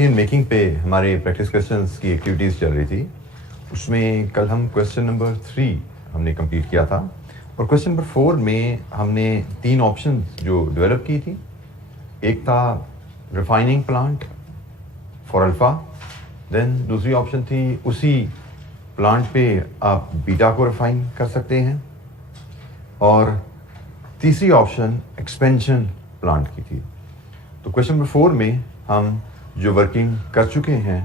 Decision making पे हमारे practice questions की एक्टिविटीज़ चल रही थी। उसमें कल हम क्वेश्चन नंबर 3 हमने कंप्लीट किया था और क्वेश्चन नंबर 4 में हमने 3 ऑप्शन जो डेवलप की थी। एक था refining plant for alpha, then दूसरी ऑप्शन थी उसी प्लांट पे आप बीटा को रिफाइन कर सकते हैं, और तीसरी ऑप्शन एक्सपेंशन प्लांट की थी। तो क्वेश्चन नंबर 4 में हम जो वर्किंग कर चुके हैं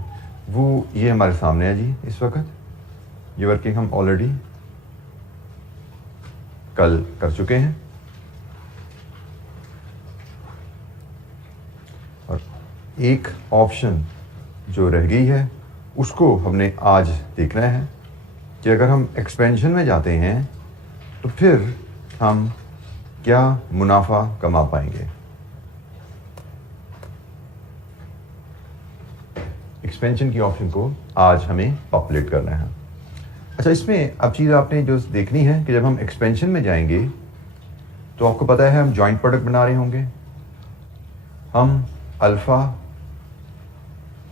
वो ये हमारे सामने है जी। इस वक्त ये वर्किंग हम ऑलरेडी कल कर चुके हैं और एक ऑप्शन जो रह गई है उसको हमने आज देखना है कि अगर हम एक्सपेंशन में जाते हैं तो फिर हम क्या मुनाफा कमा पाएंगे। एक्सपेंशन की ऑप्शन को आज हमें पॉपुलेट करना है। अच्छा, इसमें अब चीज़ आपने जो देखनी है कि जब हम एक्सपेंशन में जाएंगे तो आपको पता है हम जॉइंट प्रोडक्ट बना रहे होंगे। हम अल्फ़ा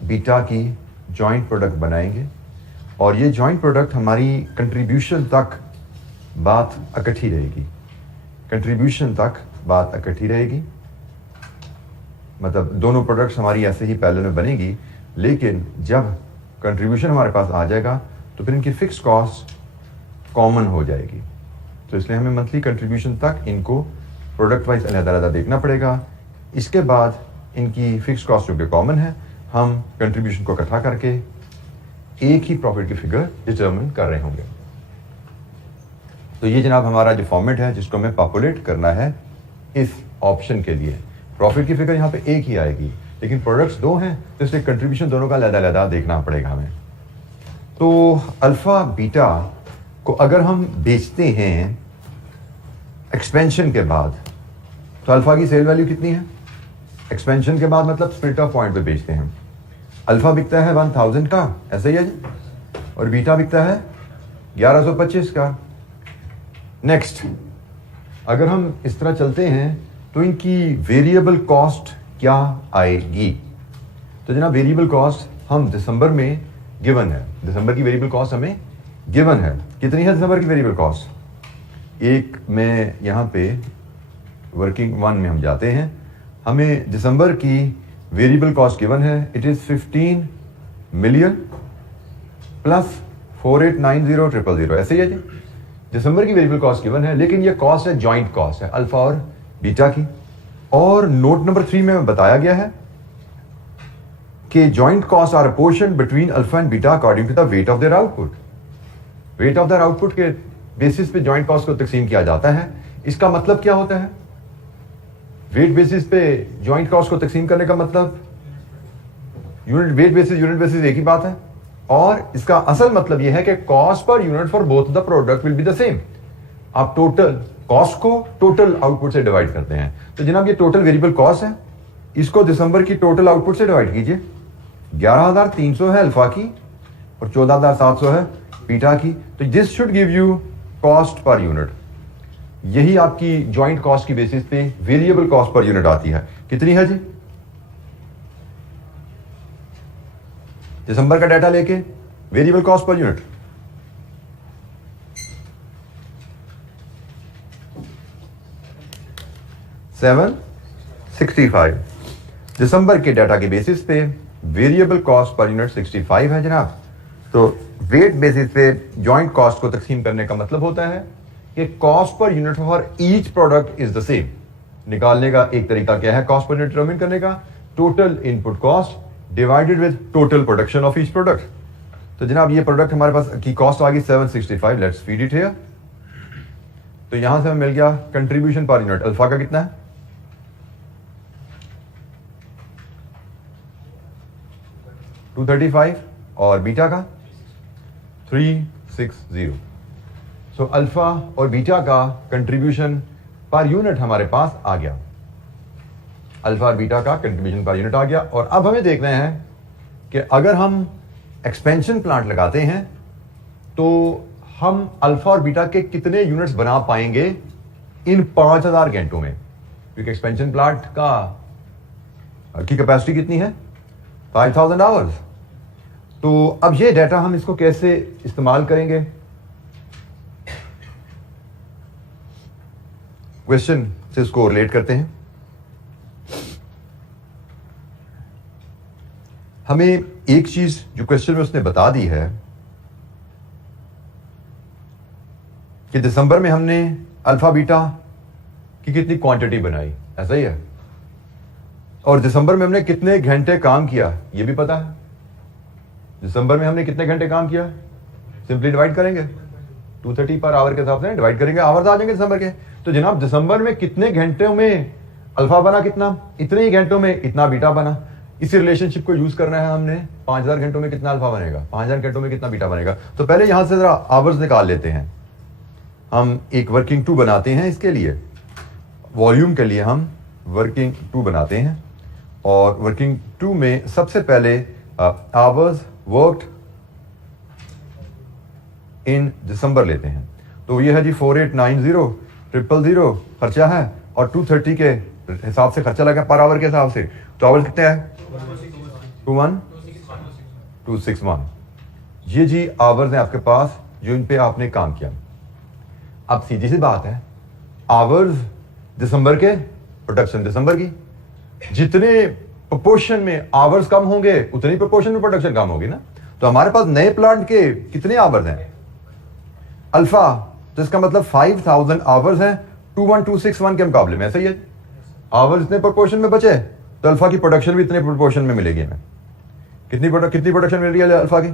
बीटा की जॉइंट प्रोडक्ट बनाएंगे और ये जॉइंट प्रोडक्ट हमारी कंट्रीब्यूशन तक बात इकट्ठी रहेगी। कंट्रीब्यूशन तक बात इकट्ठी रहेगी मतलब दोनों प्रोडक्ट्स हमारी ऐसे ही पैरेलल में बनेगी, लेकिन जब कंट्रीब्यूशन हमारे पास आ जाएगा तो फिर इनकी फिक्स कॉस्ट कॉमन हो जाएगी। तो इसलिए हमें मंथली कंट्रीब्यूशन तक इनको प्रोडक्ट वाइज अलग-अलग देखना पड़ेगा। इसके बाद इनकी फिक्स कॉस्ट जो कि कॉमन है, हम कंट्रीब्यूशन को इकट्ठा करके एक ही प्रॉफिट की फिगर डिटर्मिन कर रहे होंगे। तो ये जनाब हमारा जो फॉर्मेट है जिसको हमें पॉपुलेट करना है इस ऑप्शन के लिए। प्रॉफिट की फिगर यहाँ पे एक ही आएगी, लेकिन प्रोडक्ट्स दो हैं तो इसलिए कंट्रीब्यूशन दोनों का अलग-अलग देखना पड़ेगा हमें। तो अल्फ़ा बीटा को अगर हम बेचते हैं एक्सपेंशन के बाद तो अल्फ़ा की सेल वैल्यू कितनी है? एक्सपेंशन के बाद मतलब स्प्लिट ऑफ पॉइंट पे बेचते हैं। अल्फ़ा बिकता है 1000 का, ऐसा ही है जी, और बीटा बिकता है 1125 का। नेक्स्ट, अगर हम इस तरह चलते हैं तो इनकी वेरिएबल कॉस्ट क्या आएगी? तो जनाब वेरिएबल कॉस्ट हम दिसंबर में गिवन है, दिसंबर की वेरिएबल कॉस्ट हमें गिवन है। कितनी है दिसंबर की वेरिएबल कॉस्ट? एक में यहाँ पे वर्किंग 1 में हम जाते हैं, हमें दिसंबर की वेरिएबल कॉस्ट गिवन है, इट इज 15 मिलियन प्लस 4890,000, ऐसे ही है जी। दिसंबर की वेरिएबल कॉस्ट गिवन है, लेकिन ये कॉस्ट है जॉइंट कॉस्ट है अल्फा और बीटा की। और नोट नंबर 3 में बताया गया है कि joint cost are apportion between alpha and beta according to the weight of their output. Weight of their output के बेसिस पे जॉइंट कॉस्ट को तकसीम किया जाता है। इसका मतलब क्या होता है? वेट बेसिस पे जॉइंट कॉस्ट को तकसीम करने का मतलब unit weight basis unit basis एक ही बात है, और इसका असल मतलब यह है कि cost per unit for both the product will be the same. आप टोटल कॉस्ट को टोटल आउटपुट से डिवाइड करते हैं। तो जनाब ये टोटल वेरिएबल कॉस्ट है, इसको दिसंबर की टोटल आउटपुट से डिवाइड कीजिए। 11,300 है अल्फा की और 14,700 है बीटा की। तो this should give you cost per unit. यही आपकी जॉइंट कॉस्ट की बेसिस पे वेरिएबल कॉस्ट पर यूनिट आती है। कितनी है जी? दिसंबर का डाटा लेके वेरिएबल कॉस्ट पर यूनिट 765। दिसंबर के डाटा के बेसिस पे वेरिएबल कॉस्ट पर यूनिट 65 है जनाब। तो वेट बेसिस पे जॉइंट कॉस्ट को तकसीम करने का मतलब होता है कि cost per unit for each product is the same. निकालने का एक तरीका क्या है कॉस्ट पर यूनिट डिटरमिन करने का? Total input cost divided with total production of each product. तो जनाब ये प्रोडक्ट हमारे पास की कॉस्ट आ गई 765। Let's feed it here. तो यहां से हमें मिल गया कंट्रीब्यूशन पर यूनिट अल्फा का कितना है? 235 और बीटा का 360। सो अल्फा और बीटा का कंट्रीब्यूशन पर यूनिट हमारे पास आ गया। अल्फा और बीटा का कंट्रीब्यूशन पर यूनिट आ गया। और अब हमें देखना है कि अगर हम एक्सपेंशन प्लांट लगाते हैं तो हम अल्फा और बीटा के कितने यूनिट्स बना पाएंगे इन 5000 घंटों में। क्योंकि एक्सपेंशन प्लांट का की कैपेसिटी कितनी है? 5,000 आवर्स। तो अब ये डाटा हम इसको कैसे इस्तेमाल करेंगे? क्वेश्चन से इसको रिलेट करते हैं। हमें एक चीज जो क्वेश्चन में उसने बता दी है कि दिसंबर में हमने अल्फा बीटा की कितनी क्वांटिटी बनाई, ऐसा ही है, और दिसंबर में हमने कितने घंटे काम किया ये भी पता है। दिसंबर में हमने कितने घंटे काम किया, सिंपली डिवाइड करेंगे 230 पर आवर के हिसाब से डिवाइड करेंगे, आवर्स आ जाएंगे दिसंबर के। तो जनाब दिसंबर में कितने घंटों में अल्फा बना, कितना, इतने ही घंटों में इतना बीटा बना। इसी रिलेशनशिप को यूज करना है हमने। 5000 घंटों में कितना अल्फा बनेगा, 5000 घंटों में कितना बीटा बनेगा। तो पहले यहां से जरा आवर्स निकाल लेते हैं। हम एक वर्किंग 2 बनाते हैं, इसके लिए वॉल्यूम के लिए हम वर्किंग 2 बनाते हैं, और वर्किंग 2 में सबसे पहले आवर्स वर्कड इन दिसंबर लेते हैं। तो ये है जी 4890,000 खर्चा है, और 230 के हिसाब से खर्चा लगा पर आवर के हिसाब से। तो आवर्स कितने हैं, 261। ये जी आवर्स हैं आपके पास जो इन पे आपने काम किया। अब सीधी सी बात है, आवर्स दिसंबर के, प्रोडक्शन दिसंबर की, जितने प्रोपोर्शन में आवर्स कम होंगे उतनी प्रोपोर्शन में प्रोडक्शन कम होगी ना। तो हमारे पास नए प्लांट के कितने आवर्स हैं अल्फा, तो इसका मतलब 5000 आवर्स हैं 21261 के मुकाबले में। ऐसा ही है, आवर्स इतने प्रोपोर्शन में बचे तो अल्फा की प्रोडक्शन भी इतने प्रोपोर्शन में मिलेगी हमें। कितनी प्रोडक्शन मिल रही है अल्फा की,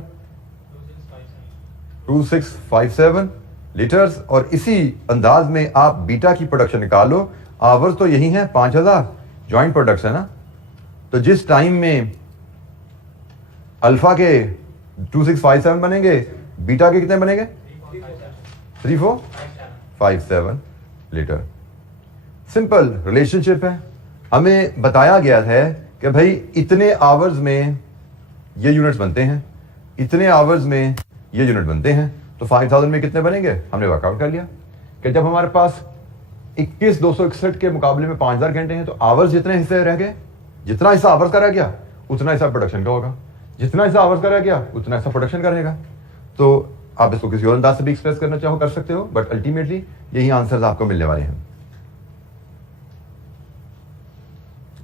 2657 लीटर्स। और इसी अंदाज में आप बीटा की प्रोडक्शन निकाल लो। आवर्स तो यही है 5000, ज्वाइंट प्रोडक्ट्स है ना। तो जिस टाइम में अल्फा के 2657 बनेंगे, बीटा के कितने बनेंगे, 3457 लीटर। सिंपल रिलेशनशिप है। हमें बताया गया है कि भाई इतने आवर्स में ये यूनिट्स बनते हैं, इतने आवर्स में ये यूनिट बनते हैं। तो 5000 में कितने बनेंगे हमने वर्कआउट कर लिया कि जब हमारे पास 21,261 के मुकाबले में 5000 घंटे हैं, तो आवर्स जितने हिस्से रह गए, जितना हिस्सा आवर्स का रह गया उतना हिस्सा प्रोडक्शन का होगा, जितना हिस्सा आवर्स का रह गया उतना हिस्सा प्रोडक्शन का रहेगा। तो आप इसको किसी और अंदाज से भी एक्सप्रेस करना चाहो कर सकते हो, बट अल्टीमेटली यही आंसर्स आपको मिलने वाले हैं।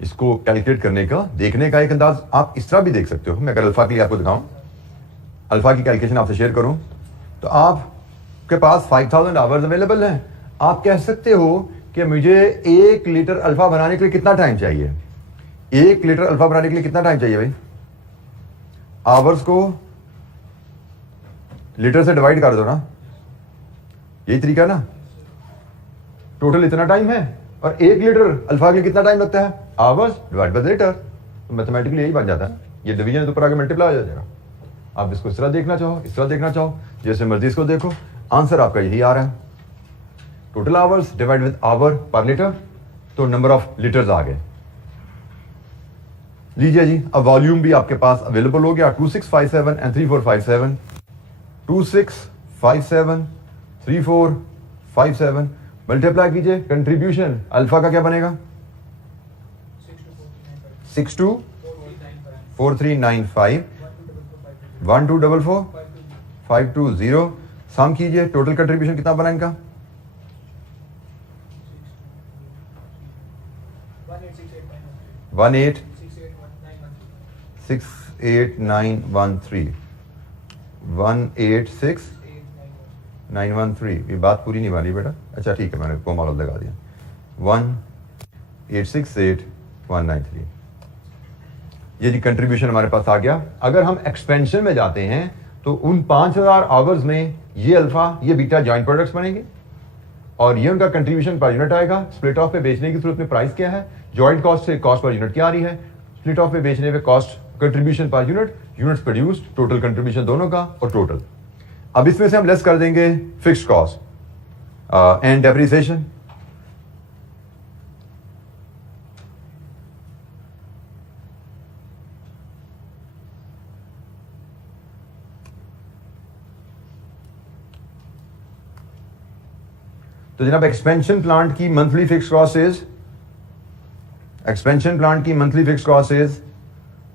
इसको कैलकुलेट करने का, देखने का एक अंदाज आप इस तरह भी देख सकते हो। मैं अगर अल्फा के लिए आपको दिखाऊं, अल्फा की कैलकुलेशन आपसे शेयर करूं, तो आपके पास 5000 आवर्स अवेलेबल हैं। आप कह सकते हो कि मुझे 1 लीटर अल्फा बनाने के लिए कितना टाइम चाहिए। 1 लीटर अल्फा बनाने के लिए कितना टाइम चाहिए भाई, आवर्स को लीटर से डिवाइड कर दो ना, यही तरीका है ना। टोटल इतना टाइम है, और 1 लीटर अल्फा के लिए कितना टाइम लगता है, आवर्स डिवाइड बाय लीटर। तो मैथमेटिकली यही बन जाता है। ये डिवीजन ऊपर आगे मल्टीप्लाई हो जाएगा। आप इसको इस तरह देखना चाहो, इस तरह देखना चाहो, जैसे मर्जी इसको देखो, आंसर आपका यही आ रहा है। Total hours divide with hour per litre, तो नंबर ऑफ लीटर्स आ गए। लीजिए जी, अब वॉल्यूम भी आपके पास अवेलेबल हो गया, 2657 एंड 3457। 2657 3457 मल्टीप्लाई कीजिए, कंट्रीब्यूशन अल्फा का क्या बनेगा, 624395 1244 520। सम कीजिए, टोटल कंट्रीब्यूशन कितना बना इनका, 1868913 186,913। ये बात पूरी नहीं वाली बेटा, अच्छा ठीक है, मैंने कोमा लगा दिया। 1868193, ये जी कंट्रीब्यूशन हमारे पास आ गया। अगर हम एक्सपेंशन में जाते हैं तो उन 5000 आवर्स में ये अल्फा ये बीटा जॉइंट प्रोडक्ट्स बनेंगे, और ये उनका कंट्रीब्यूशन पर यूनिट आएगा। स्प्लिट ऑफ पे बेचने की सूरत में प्राइस क्या है, जॉइंट कॉस्ट से कॉस्ट पर यूनिट क्या आ रही है, स्प्लिट ऑफ पे बेचने पे cost contribution per unit, units produced, total contribution दोनों का, और टोटल। अब इसमें से हम लेस कर देंगे फिक्स्ड कॉस्ट एंड डेप्रिसिएशन। तो जनाब एक्सपेंशन प्लांट की monthly fixed cost is, expansion plant की monthly fixed cost is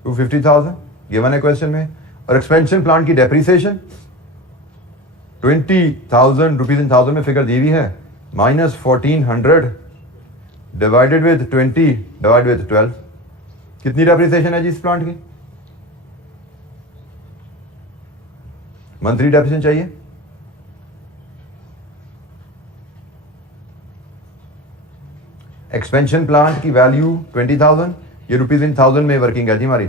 250,000 given है क्वेश्चन में, और एक्सपेंशन प्लान की डेप्रिसिएशन 20,000 रुपीज इन 1000 में फिगर दी हुई है, minus 1400 divided with 20 divide with 12, कितनी डेप्रिसिएशन है जी इस प्लांट की? मंथली डेप्रिसिएशन चाहिए। एक्सपेंशन प्लांट की वैल्यू 20,000, ये रुपीज इन 1000 में वर्किंग है जी हमारी,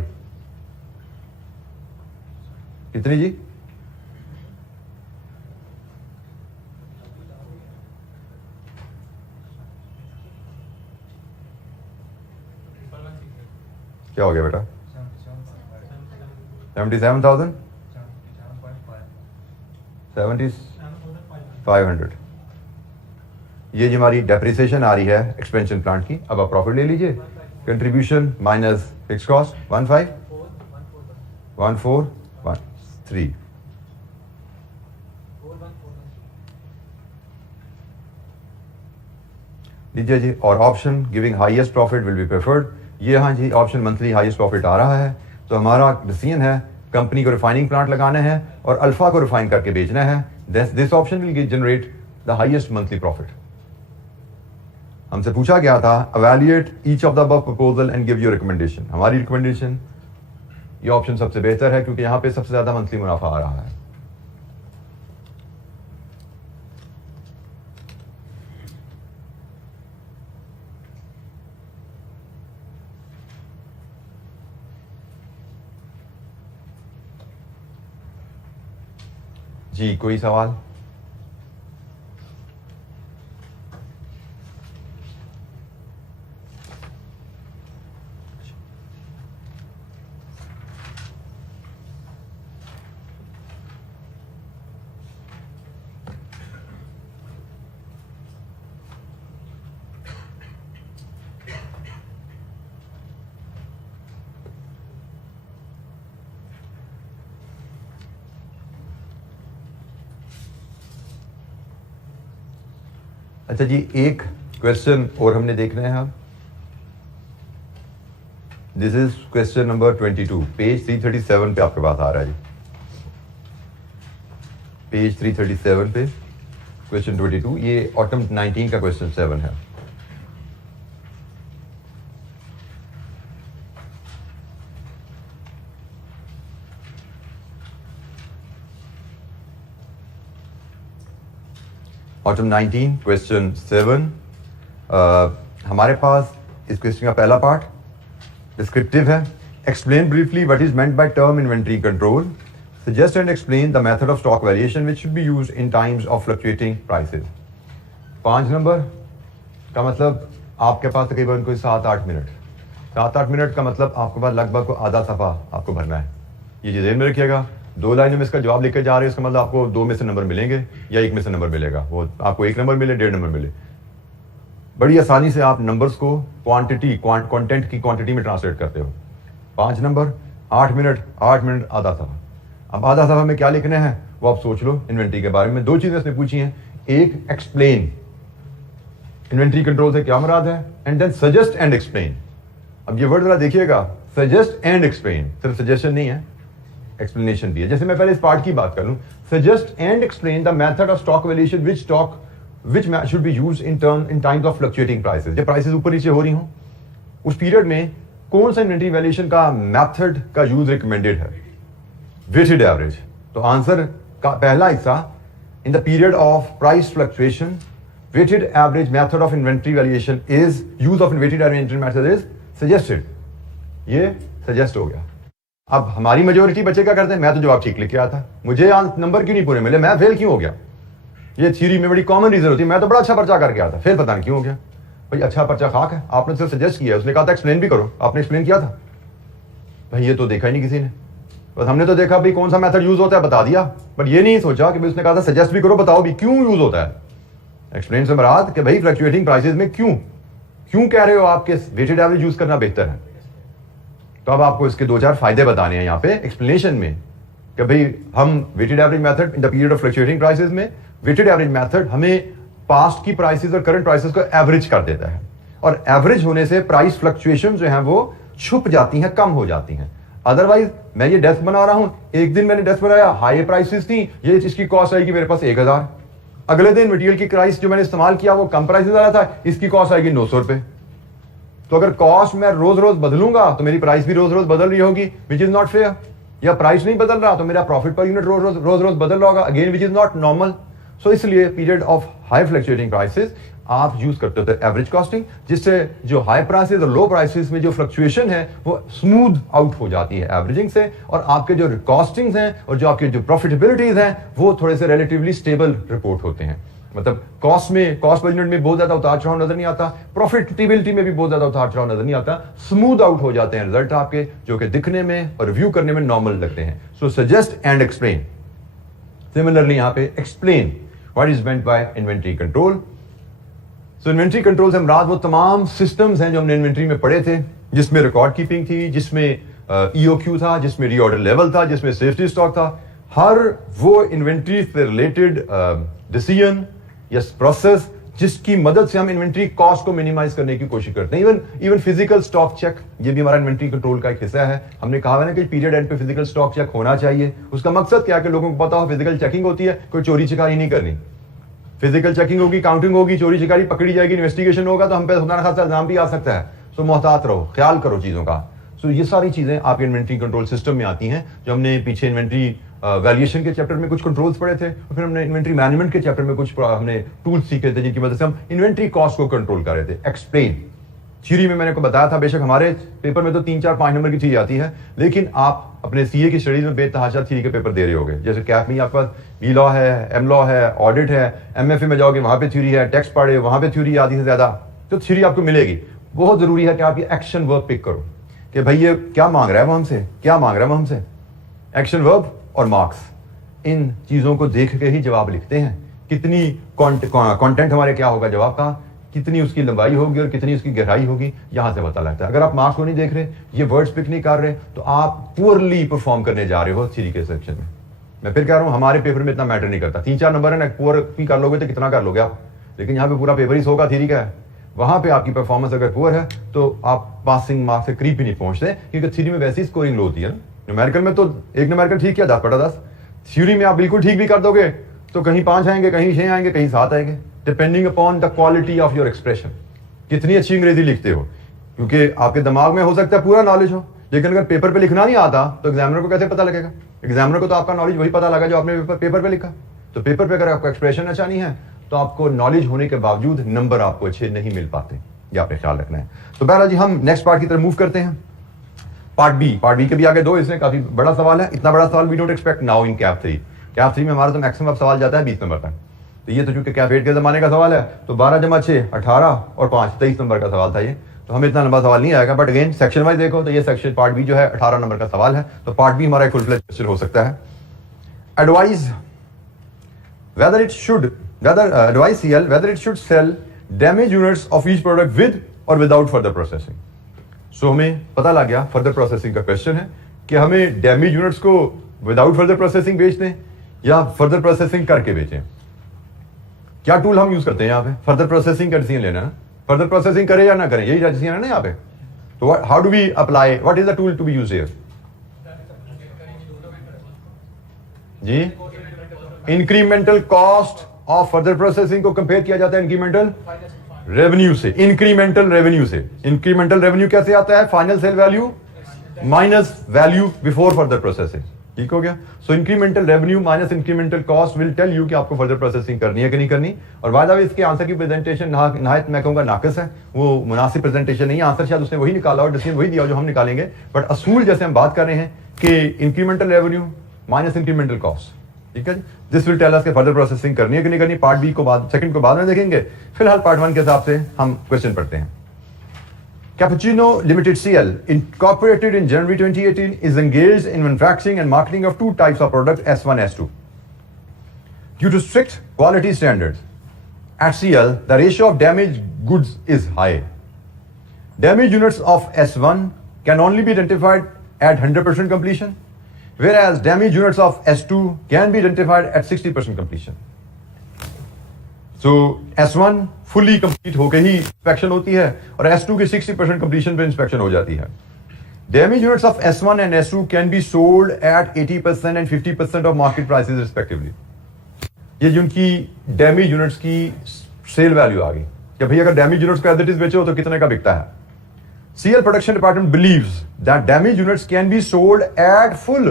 कितनी जी? क्या हो गया बेटा? 77,000 7,500, ये जी हमारी डेप्रिसिएशन आ रही है एक्सपेंशन प्लांट की। अब आप प्रॉफिट ले लीजिए, कंट्रीब्यूशन माइनस फिक्स कॉस्ट 15,1413, लीजिए जी। और option giving highest profit will be preferred, ये हाँ जी ऑप्शन मंथली हाईएस्ट प्रॉफिट आ रहा है, तो हमारा डिसीजन है कंपनी को रिफाइनिंग प्लांट लगाना है और अल्फा को रिफाइन करके बेचना है। This option will generate the highest monthly profit. हमसे पूछा गया था evaluate each of the above proposal and give your recommendation. हमारी रिकमेंडेशन ये ऑप्शन सबसे बेहतर है क्योंकि यहां पे सबसे ज्यादा मंथली मुनाफा आ रहा है। जी कोई सवाल? अच्छा जी एक क्वेश्चन और हमने देखना है अब। This is question number 22, page 337 पे आपके पास आ रहा है जी, पेज 337 पे क्वेश्चन 22, ये ऑटम 19 का क्वेश्चन 7 है। ऑटम 19 क्वेश्चन 7, हमारे पास इस क्वेश्चन का पहला पार्ट डिस्क्रिप्टिव है। Explain briefly what is meant by term inventory control, suggest and explain the method of stock valuation which should be used in times of fluctuating prices. 5 number का मतलब आपके पास तकरीबन कोई 7-8 मिनट, 7-8 मिनट का मतलब आपके पास लगभग को आधा सफ़ा आपको भरना है। ये चीज़ ध्यान में रखिएगा, 2 लाइनों में इसका जवाब लेकर जा रहे हैं, इसका मतलब आपको 2 में से नंबर मिलेंगे या 1 में से नंबर मिलेगा, वो आपको 1 नंबर मिले 1.5 नंबर मिले। बड़ी आसानी से आप नंबर्स को क्वांटिटी कंटेंट की क्वांटिटी में ट्रांसलेट करते हो। 5 नंबर 8 मिनट, 8 मिनट आधा सफ़ा। अब आधा सफ़ा में क्या लिखना है वो आप सोच लो। इन्वेंट्री के बारे में 2 चीज़ें इसने पूछी हैं, एक एक्सप्लेन इन्वेंट्री कंट्रोल से क्या मुराद है, and then suggest and explain. अब ये वर्ड जरा देखिएगा, सजेस्ट एंड एक्सप्लेन, सिर्फ सजेशन नहीं है एक्सप्लेनेशन भी है। जैसे मैं पहले इस पार्ट की बात कर लूं, suggest and explain the method of stock valuation which should be used in times of fluctuating prices. जब प्राइसेस ऊपर नीचे हो रही हों उस पीरियड में कौन सा इन्वेंट्री वैल्यूएशन का मेथड का यूज रिकमेंडेड है? Weighted average. तो आंसर का पहला हिस्सा, in the period of price fluctuation weighted average method of inventory valuation is use of weighted average method is suggested. ये सजेस्ट हो गया। अब हमारी मेजोरिटी बच्चे क्या करते हैं, मैं तो जवाब ठीक लिख के आया था, मुझे नंबर क्यों नहीं पूरे मिले, मैं फेल क्यों हो गया? ये थ्योरी में बड़ी कॉमन रीजन होती है, मैं तो बड़ा अच्छा पर्चा करके आया था, फेल पता नहीं क्यों हो गया। भाई अच्छा पर्चा खाक है, आपने सिर्फ सजेस्ट किया है, उसने कहा था एक्सप्लेन भी करो, आपने एक्सप्लेन किया था? भाई ये तो देखा ही नहीं किसी ने, बस हमने तो देखा भाई कौन सा मेथड यूज होता है बता दिया, बट ये नहीं सोचा कि उसने कहा था सजेस्ट भी करो, बताओ भी क्यों यूज होता है। एक्सप्लेन से मुराद कि भाई फ्लक्चुएटिंग प्राइसेस में क्यों कह रहे हो आपके वेटेड एवरेज यूज करना बेहतर है। तो अब आपको इसके 2-4 फायदे बताने हैं यहाँ पे एक्सप्लेनेशन में कि भाई हम weighted average method in the period of fluctuating prices में, वेटेड एवरेज मेथड हमें पास्ट की प्राइसेस और करंट प्राइसेस को एवरेज कर देता है, और एवरेज होने से प्राइस फ्लक्चुएशन जो है वो छुप जाती हैं, कम हो जाती हैं। अदरवाइज मैं ये डेस्क बना रहा हूं, एक दिन मैंने डेस्क बनाया, हाई प्राइसेस थी, ये इसकी कॉस्ट आएगी मेरे पास 1000, अगले दिन मटेरियल की प्राइस जो मैंने इस्तेमाल किया वो कम प्राइसेस आया था, इसकी कॉस्ट आएगी 900 रुपए। तो अगर कॉस्ट मैं रोज रोज बदलूंगा तो मेरी प्राइस भी रोज रोज बदल रही होगी, विच इज नॉट फेयर। या प्राइस नहीं बदल रहा तो मेरा प्रॉफिट पर यूनिट रोज रोज बदल रहा होगा, again which is not normal. So इसलिए period of high fluctuating prices आप यूज करते होते एवरेज कॉस्टिंग, जिससे जो हाई प्राइसेस और लो प्राइसेस में जो फ्लक्चुएशन है वो स्मूथ आउट हो जाती है एवरेजिंग से, और आपके जो कॉस्टिंग्स हैं और जो आपके जो प्रॉफिटेबिलिटीज हैं वो थोड़े से रिलेटिवली स्टेबल रिपोर्ट होते हैं। मतलब कॉस्ट पर यूनिट में बहुत ज्यादा उतार चढ़ाव नजर नहीं आता, प्रॉफिटेबिलिटी में भी बहुत ज्यादा उतार चढ़ाव नजर नहीं आता, स्मूथ आउट हो जाते हैं रिजल्ट आपके, जो कि दिखने में और रिव्यू करने में नॉर्मल लगते हैं। सो सजेस्ट एंड एक्सप्लेन। सिमिलरली यहां पे explain what is meant by inventory control. So inventory control से हमराद वो तमाम सिस्टम्स हैं जो हमने इन्वेंट्री में पढ़े थे, जिसमें रिकॉर्ड कीपिंग थी, जिसमें ईओक्यू था, जिसमें रीऑर्डर लेवल था, जिसमें सेफ्टी स्टॉक था। हर वो इन्वेंट्री से रिलेटेड डिसीजन या प्रोसेस जिसकी मदद से हम इन्वेंट्री कॉस्ट को मिनिमाइज करने की कोशिश करते हैं। इवन फिजिकल स्टॉक चेक, ये भी हमारा इन्वेंट्री कंट्रोल का एक हिस्सा है। हमने कहा है ना कि पीरियड एंड पे फिजिकल स्टॉक चेक होना चाहिए। उसका मकसद क्या है कि लोगों को पता हो फिजिकल चेकिंग होती है, कोई चोरी चिकारी नहीं करनी। फिजिकल चेकिंग होगी, काउंटिंग होगी, चोरी चिकारी पकड़ी जाएगी, इन्वेस्टिगेशन होगा तो हम पे खुदा न खासा इल्जाम भी आ सकता है। सो मोहतात रहो, ख्याल करो चीजों का। सो ये सारी चीजें आपके इन्वेंट्री कंट्रोल सिस्टम में आती हैं, जो हमने पीछे इन्वेंट्री वैल्यूएशन के चैप्टर में कुछ कंट्रोल्स पढ़े थे, और फिर हमने इन्वेंट्री मैनेजमेंट के चैप्टर में कुछ हमने टूल्स सीखे थे जिनकी मदद से हम इन्वेंट्री कॉस्ट को कंट्रोल कर रहे थे। एक्सप्लेन थ्योरी में मैंने को बताया था, बेशक हमारे पेपर में तो 3, 4, 5 नंबर की थ्योरी आती है, लेकिन आप अपने सीए की स्टडीज में बेतहाशा थ्योरी के पेपर दे रहे होगे। जैसे कैप में आपके पास बी लॉ है, एम लॉ है, ऑडिट है, एमएफए में जाओगे वहां पे थ्योरी है, टैक्स पढ़े वहां पे थ्योरी आधी से ज्यादा, तो थ्योरी आपको मिलेगी। बहुत जरूरी है कि आप ये एक्शन वर्ब पिक करो कि भाई ये क्या मांग रहा है वो हमसे, क्या मांग रहा है वो हमसे। एक्शन वर्ब और मार्क्स, इन चीजों को देख के ही जवाब लिखते हैं। कितनी कंटेंट हमारे क्या होगा जवाब का, कितनी उसकी लंबाई होगी और कितनी उसकी गहराई होगी, यहां से पता लगता है। अगर आप मार्क्स को नहीं देख रहे, ये वर्ड्स पिक नहीं कर रहे, तो आप पुअरली परफॉर्म करने जा रहे हो थ्योरी के सेक्शन में। मैं फिर कह रहा हूं हमारे पेपर में इतना मैटर नहीं करता, 3-4 नंबर है ना, पुअर भी कर लोगे तो कितना कर लोगे आप, लेकिन यहाँ पे पूरा पेपर ही 100 का थ्योरी का है। वहां पे आपकी परफॉर्मेंस अगर पुअर है तो आप पासिंग मार्क्स से करीब भी नहीं पहुंचते, क्योंकि थ्योरी में वैसी स्कोरिंग लो होती है ना। न्यूमेरिकल में तो एक न्यूमेरिकल ठीक किया 10/10, थ्योरी में आप बिल्कुल ठीक भी कर दोगे तो कहीं 5 आएंगे, कहीं 6 आएंगे, कहीं 7 आएंगे, depending upon the quality of your expression. कितनी अच्छी अंग्रेजी लिखते हो, क्योंकि आपके दिमाग में हो सकता है पूरा नॉलेज हो, लेकिन अगर पेपर पे लिखना नहीं आता तो एग्जामिनर को कैसे पता लगेगा। एग्जामिनर को तो आपका नॉलेज वही पता लगा जो आपने पेपर पे लिखा। तो पेपर पे अगर आपको एक्सप्रेशन अच्छा नहीं है तो आपको नॉलेज होने के बावजूद नंबर आपको अच्छे नहीं मिल पाते, ये आपने ख्याल रखना है। तो बहरहाल जी हम नेक्स्ट पार्ट की तरफ मूव करते हैं। पार्ट बी के भी आगे 2, इसमें काफी बड़ा सवाल है। इतना बड़ा सवाल we don't expect now in CAP 3। CAP 3 में हमारा तो मैक्सिमम सवाल जाता है 20 नंबर तक। तो ये तो चूंकि कैप 8 के जमाने का सवाल है, तो 12 जमा 6 18 और 5 23 नंबर का सवाल था ये, तो हमें इतना लंबा सवाल नहीं आएगा। बट अगेन सेक्शन वाइज देखो तो ये सेक्शन पार्ट बी जो है 18 नंबर का सवाल है, तो पार्ट बी हमारा एक फुल फ्लेज्ड क्वेश्चन हो सकता है। Advise whether CL whether it should sell damaged units of each product with or without further processing। सो हमें पता लग गया फर्दर प्रोसेसिंग का क्वेश्चन है कि हमें डैमेज यूनिट्स को विदाउट फर्दर प्रोसेसिंग बेच दें या फर्दर प्रोसेसिंग करके बेचें। क्या टूल हम यूज करते हैं यहाँ पे फर्दर प्रोसेसिंग का डिसीजन लेना ना, फर्दर प्रोसेसिंग करें या ना करें, यही डिसीजन है ना यहाँ पे। तो how do we apply, what is the tool to be used here जी। Incremental cost of further processing को कंपेयर किया जाता है इंक्रीमेंटल रेवेन्यू से। इंक्रीमेंटल रेवेन्यू से, इंक्रीमेंटल रेवेन्यू कैसे आता है, final sale value minus value before further processing. ठीक हो गया। So incremental revenue minus incremental cost will tell you कि आपको फर्दर प्रोसेसिंग करनी है कि नहीं करनी। और बाद में इसके आंसर की प्रेजेंटेशन नहायत मैं कहूंगा नाकस है, वो मुनासिब प्रेजेंटेशन नहीं है। आंसर शायद उसने वही निकाला और डिसीजन वही दिया जो हम निकालेंगे, बट असूल जैसे हम बात कर रहे हैं कि incremental revenue minus incremental cost. ठीक है जी, दिस विल टेल अस कि फर्दर प्रोसेसिंग करनी है कि नहीं करनी। पार्ट बी को बाद, सेकंड को बाद में देखेंगे, फिलहाल पार्ट 1 के हिसाब से हम क्वेश्चन पढ़ते हैं। Cappuccino Limited CL, incorporated in January 2018, is engaged in manufacturing and marketing of 2 types of products, S1, S2. Due to strict quality standards, at CL, the ratio of damaged goods is high. Damaged units of S1 can only be identified at 100% completion, whereas damaged units of S2 can be identified at 60% completion. So S1 fully complete होकर ही inspection होती है और S2 की 60% completion पे inspection हो जाती है। Damaged units of S1 and S2 can be sold at 80% and 50% of market prices respectively. ये जिनकी डैमेज यूनिट्स की सेल वैल्यू आ गई कि भाई अगर डैमेज यूनिट्स को एज इट इज बेचो तो कितने का बिकता है. CL Production Department believes that damaged units can be sold at full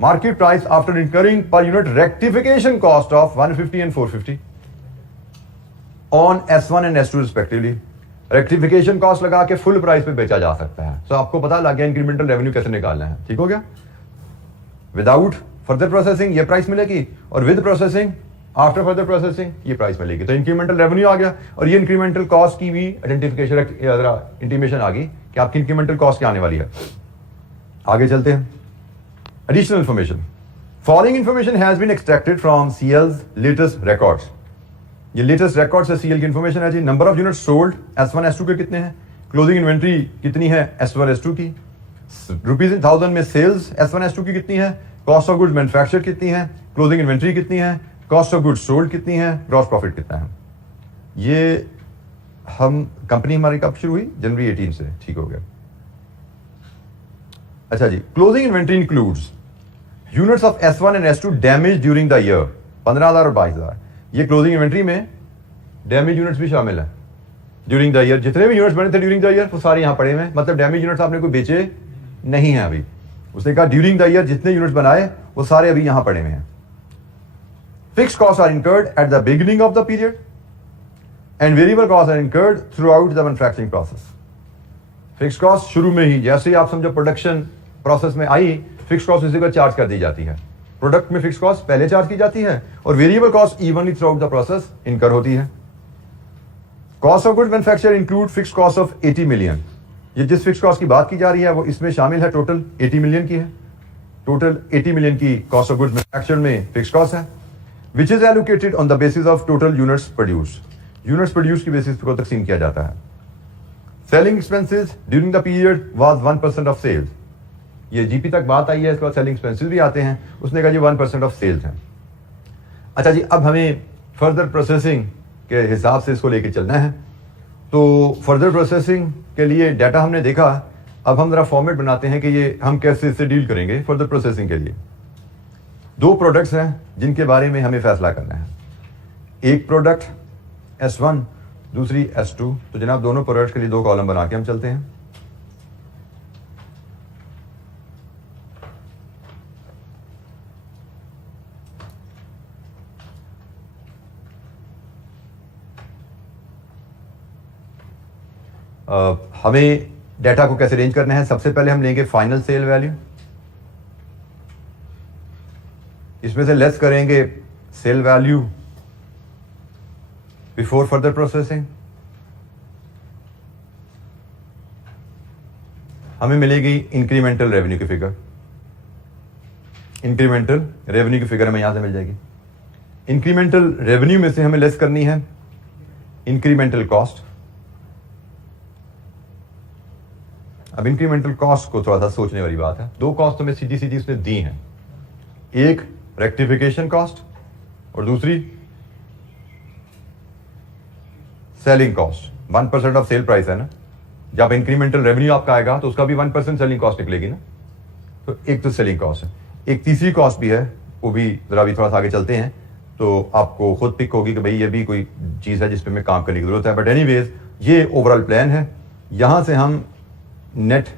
market price after incurring per unit rectification cost of 150 and 450 on S1 and S2 respectively. Rectification cost लगा के full price पे बेचा जा सकता है. तो आपको पता लग गया इंक्रीमेंटल रेवेन्यू कैसे निकालना है. ठीक हो गया. विदाउट फर्दर प्रोसेसिंग ये प्राइस मिलेगी और with processing after further processing ये प्राइस मिलेगी. तो इंक्रीमेंटल रेवेन्यू आ गया और ये इंक्रीमेंटल कॉस्ट की भी आइडेंटिफिकेशन इंटीमेशन आ गई कि आपकी इंक्रीमेंटल कॉस्ट क्या आने वाली है. आगे चलते हैं. Additional information. Following information has been extracted from CL's latest records. ये लेटेस्ट रिकॉर्ड से सीएल की इंफॉर्मेशन है जी. Number of unit sold S1 S2 के कितने हैं, क्लोजिंग इन्वेंट्री कितनी है S1 S2 की, रुपीज इन थाउजेंड में सेल्स S1 S2 की कितनी है, कॉस्ट ऑफ गुड्स मैन्युफैक्चर कितनी है, क्लोजिंग इन्वेंट्री कितनी है, कॉस्ट ऑफ गुड्स सोल्ड कितनी है, ग्रॉस प्रॉफिट कितना है. ये हम कंपनी हमारी कब शुरू हुई, जनवरी 18 से. ठीक हो गया. अच्छा जी. Closing inventory includes units of S1 and S2 damage during the year. 15,000 और 22,000. ये क्लोजिंग इन्वेंट्री में डैमेज यूनिट्स भी शामिल है. ड्यूरिंग द ईयर जितने भी यूनिट्स बने थे ड्यूरिंग द ईयर वो सारे यहां पड़े हुए हैं. मतलब डैमेज यूनिट्स आपने कोई बेचे नहीं है अभी. उसने कहा ड्यूरिंग द ईयर जितने यूनिट्स बनाए वो सारे अभी यहां पड़े हुए हैं. Fix cost are incurred at the beginning of the period and variable cost are incurred throughout the manufacturing process. Fix cost शुरू में ही जैसे ही आप समझो प्रोडक्शन प्रोसेस में आई फिक्स कॉस्ट उसी को चार्ज कर दी जाती है. प्रोडक्ट में फिक्स कॉस्ट पहले चार्ज की जाती है और variable cost evenly through out the process इनकर होती है. Cost of goods manufacture include fix cost of 80 million. ये जिस फिक्स कॉस्ट की बात की जा रही है वो इसमें शामिल है. टोटल 80 मिलियन की है. टोटल 80 मिलियन की कॉस्ट ऑफ गुड्स मैन्युफैक्चर में फिक्स कॉस्ट है which is allocated on the basis of total units produce. Units produce की बेसिस को तकसीम किया जाता है. Selling expenses during the period was 1% of sales. ये जीपी तक बात आई है. इसके बाद सेलिंग एक्सपेंसेस भी आते हैं. उसने कहा जी 1% ऑफ सेल्स हैं. अच्छा जी. अब हमें फर्दर प्रोसेसिंग के हिसाब से इसको लेके चलना है. तो फर्दर प्रोसेसिंग के लिए डाटा हमने देखा. अब हम जरा फॉर्मेट बनाते हैं कि ये हम कैसे इससे डील करेंगे. फर्दर प्रोसेसिंग के लिए 2 प्रोडक्ट्स हैं जिनके बारे में हमें फैसला करना है. एक प्रोडक्ट S1 दूसरी S2. तो जनाब दोनों प्रोडक्ट्स के लिए 2 कॉलम बना के हम चलते हैं. हमें डाटा को कैसे रेंज करना है. सबसे पहले हम लेंगे फाइनल सेल वैल्यू. इसमें से लेस करेंगे sale value before further processing. हमें मिलेगी इंक्रीमेंटल रेवेन्यू की फिगर. इंक्रीमेंटल रेवेन्यू की फिगर हमें यहां से मिल जाएगी. इंक्रीमेंटल रेवेन्यू में से हमें लेस करनी है इंक्रीमेंटल कॉस्ट. अब इंक्रीमेंटल कॉस्ट को थोड़ा सा सोचने वाली बात है. 2 कॉस्ट हमें सीधी सीधी उसने दी हैं. एक रेक्टिफिकेशन कॉस्ट और दूसरी selling cost. 1% of sale price है ना. जब इंक्रीमेंटल रेवेन्यू आपका आएगा तो उसका भी 1% सेलिंग कॉस्ट निकलेगी ना. तो एक तो सेलिंग कॉस्ट है. एक तीसरी कॉस्ट भी है. वो भी जरा भी थोड़ा सा आगे चलते हैं तो आपको खुद पिक होगी कि भाई ये भी कोई चीज है जिसपे हमें काम करने की जरूरत है. बट एनीवेज ये ओवरऑल प्लान है. यहां से हम नेट